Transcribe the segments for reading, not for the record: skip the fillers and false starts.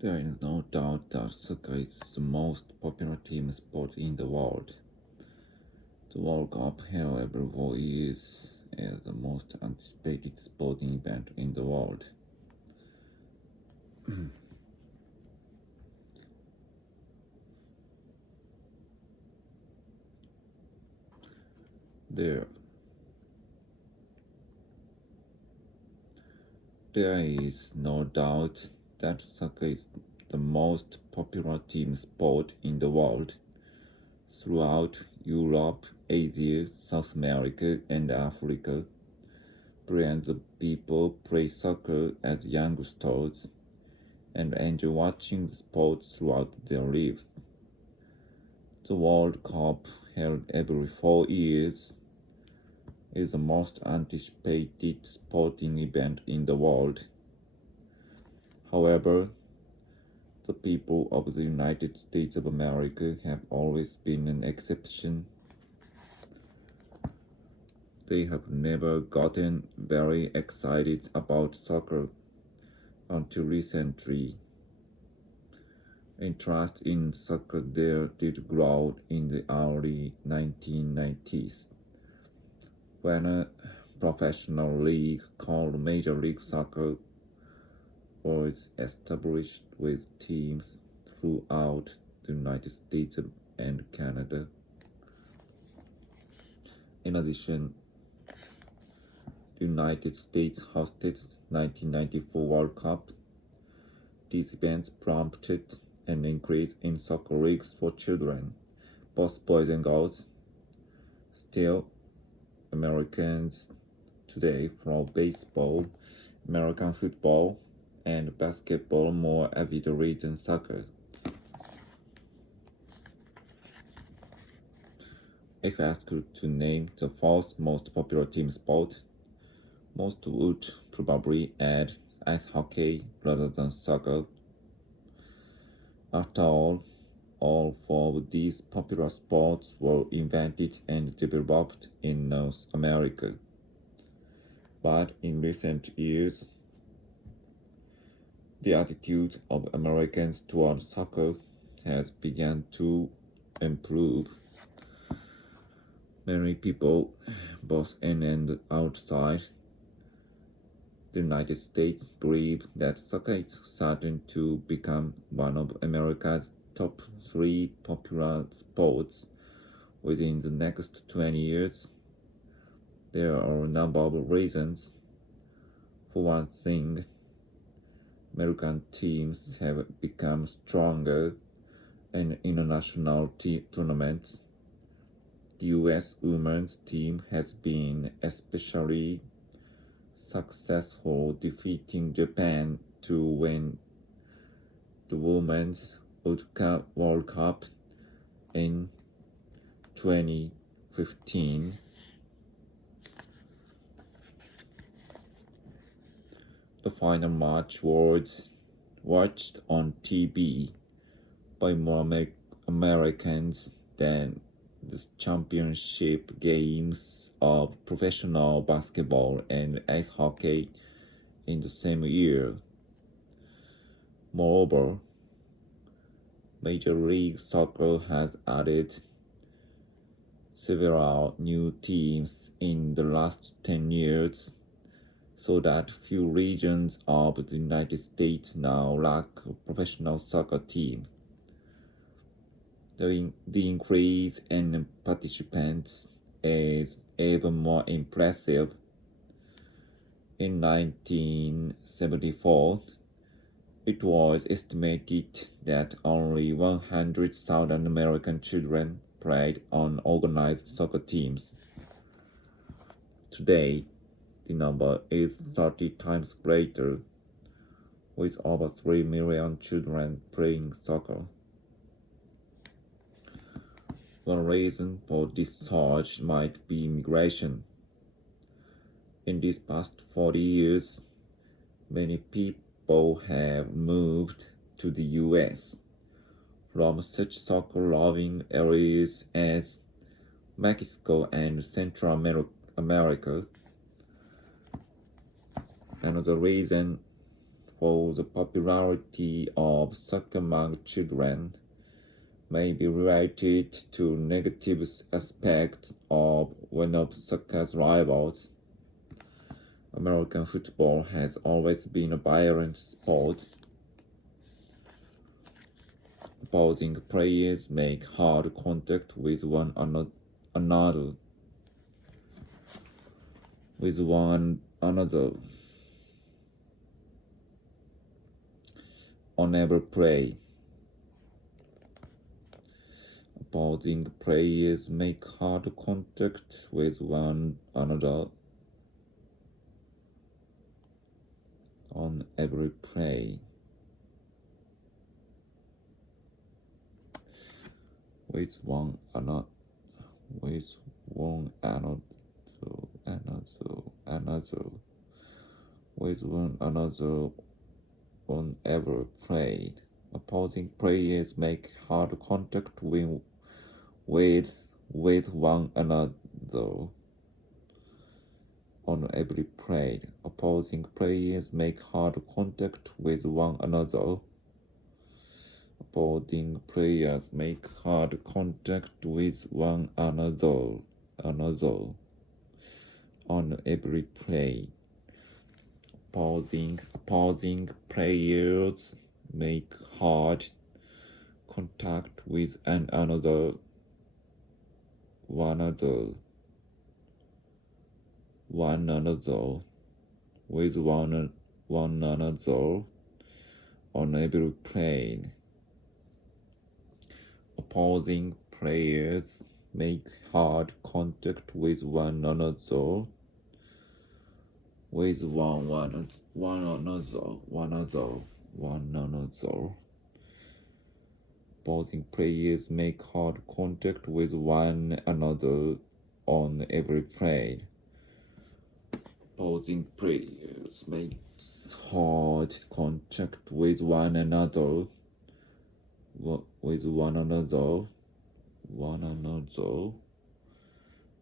There is no doubt that soccer is the most popular team sport in the world. The World Cup held every 4 years is the most anticipated sporting event in the world. There, there is no doubt that soccer is the most popular team sport in the world. Throughout Europe, Asia, South America, and Africa, billions of people play soccer as youngsters and enjoy watching the sport throughout their lives. The World Cup, held every 4 years, is the most anticipated sporting event in the world. However, the people of the United States of America have always been an exception. They have never gotten very excited about soccer until recently. Interest in soccer there did grow in the early 1990s, when a professional league called Major League Soccer was established with teams throughout the United States and Canada. In addition, the United States hosted 1994 World Cup. These events prompted an increase in soccer leagues for children, both boys and girls. Still, Americans today follow baseball, American football, and basketball more avidly than soccer. If asked to name the fourth most popular team sport, most would probably add ice hockey rather than soccer. After all four of these popular sports were invented and developed in North America. But in recent years, the attitude of Americans toward soccer has begun to improve. Many people, both in and outside the United States, believe that soccer is certain to become one of America's top 3 popular sports within the next 20 years. There are a number of reasons. For one thing, American teams have become stronger in international tournaments. The US women's team has been especially successful, defeating Japan to win the Women's World Cup in 2015. The final match was watched on TV by more Americans than the championship games of professional basketball and ice hockey in the same year. Moreover, Major League Soccer has added several new teams in the last 10 years, so that few regions of the United States now lack a professional soccer team. The increase in participants is even more impressive. In 1974, it was estimated that only 100,000 American children played on organized soccer teams. Today, the number is 30 times greater, with over 3 million children playing soccer. One reason for this surge might be immigration. In these past 40 years, many people have moved to the US from such soccer-loving areas as Mexico and Central America. Another reason for the popularity of soccer among children may be related to negative aspects of one of soccer's rivals. American football has always been a violent sport. Opposing players make hard contact with one another on every play. Opposing players make hard contact with one another on every play. With one another on every play. Opposing players make hard contact with one another on every play. Opposing players make hard contact with one another. Opposing players make hard contact with one another on every play. Opposing players make hard contact with one another on every plane. Opposing players make hard contact with one another Opposing players make hard contact with one another on every plane. Opposing players make hard contact with one another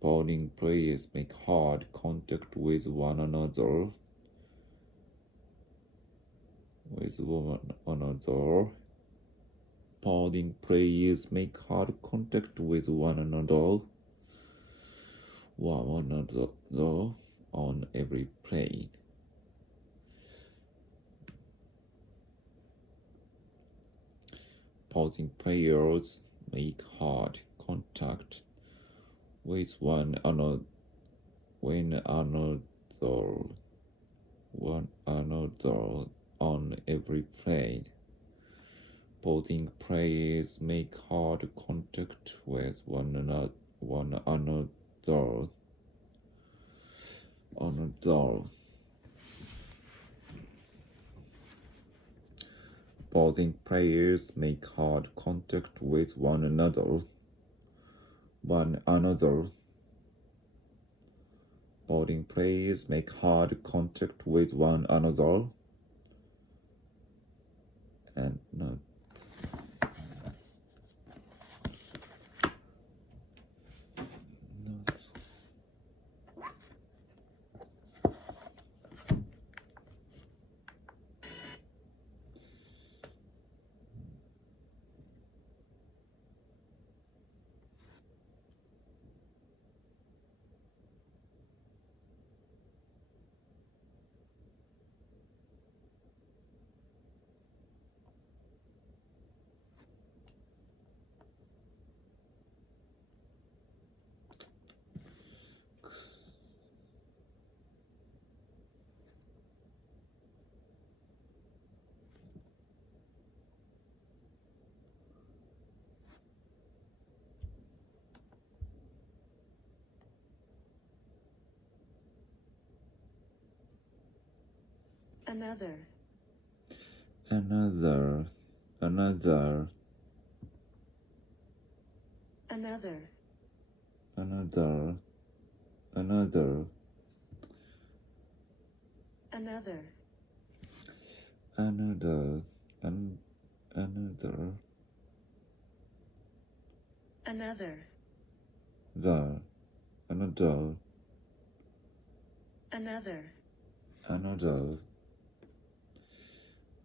Opposing players make hard contact with one another Opposing players make hard contact with one another on every plane. Opposing players make hard contact with one another on every plane. Opposing players make hard contact with one another Opposing players make hard contact with one another Opposing players make hard contact with one another and not Another. Another. Another. Another. Another. Another. Another. Another. Another. Another.